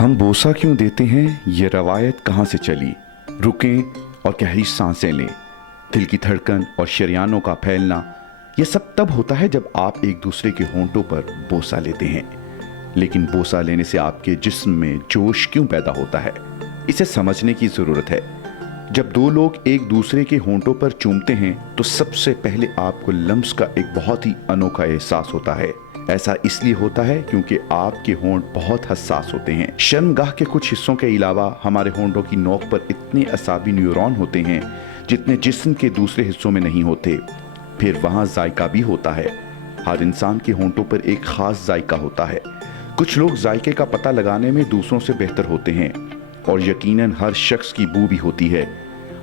हम बोसा क्यों देते हैं, ये रवायत कहाँ से चली। रुकें और गहरी सांसें लें। दिल की धड़कन और शरियानों का फैलना, ये सब तब होता है जब आप एक दूसरे के होंठों पर बोसा लेते हैं। लेकिन बोसा लेने से आपके जिस्म में जोश क्यों पैदा होता है, इसे समझने की ज़रूरत है। जब दो लोग एक दूसरे के होंठों पर चूमते हैं तो सबसे पहले आपको लम्स का एक बहुत ही अनोखा एहसास होता है। ऐसा इसलिए होता है क्योंकि आपके होंठ बहुत हसास होते हैं। शर्मगाह के कुछ हिस्सों के अलावा हमारे होंठों की नोक पर इतने असाबी न्यूरॉन होते हैं जितने जिस्म के दूसरे हिस्सों में नहीं होते। फिर वहाँ जायका भी होता है। हर इंसान के होंठों पर एक खास जायका होता है। कुछ लोग जायके का पता लगाने में दूसरों से बेहतर होते हैं, और यकीनन हर शख्स की बू भी होती है।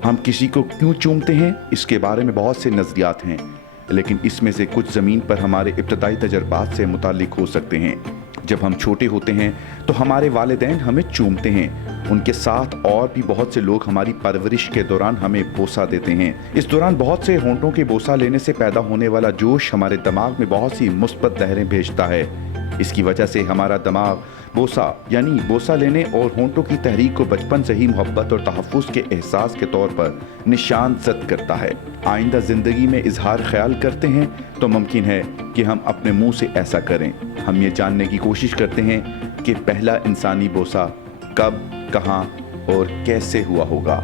हम किसी को क्यों चूमते हैं, इसके बारे में बहुत से नज़रियात हैं, लेकिन इसमें से कुछ ज़मीन पर हमारे इब्तदाई तजर्बात से मुताल्लिक हो सकते हैं। जब हम छोटे होते हैं तो हमारे वालिदैन हमें चूमते हैं। उनके साथ और भी बहुत से लोग हमारी परवरिश के दौरान हमें बोसा देते हैं। इस दौरान बहुत से होंठों के बोसा लेने से पैदा होने वाला जोश हमारे दिमाग में बहुत सी मुस्बत लहरें भेजता है। इसकी वजह से हमारा दिमाग बोसा यानी बोसा लेने और होंठों की तहरीक को बचपन से ही मोहब्बत और तहफ़्फ़ुज़ के एहसास के तौर पर निशान ज़द करता है। आइंदा ज़िंदगी में इजहार ख्याल करते हैं तो मुमकिन है कि हम अपने मुंह से ऐसा करें। हम ये जानने की कोशिश करते हैं कि पहला इंसानी बोसा कब, कहाँ और कैसे हुआ होगा।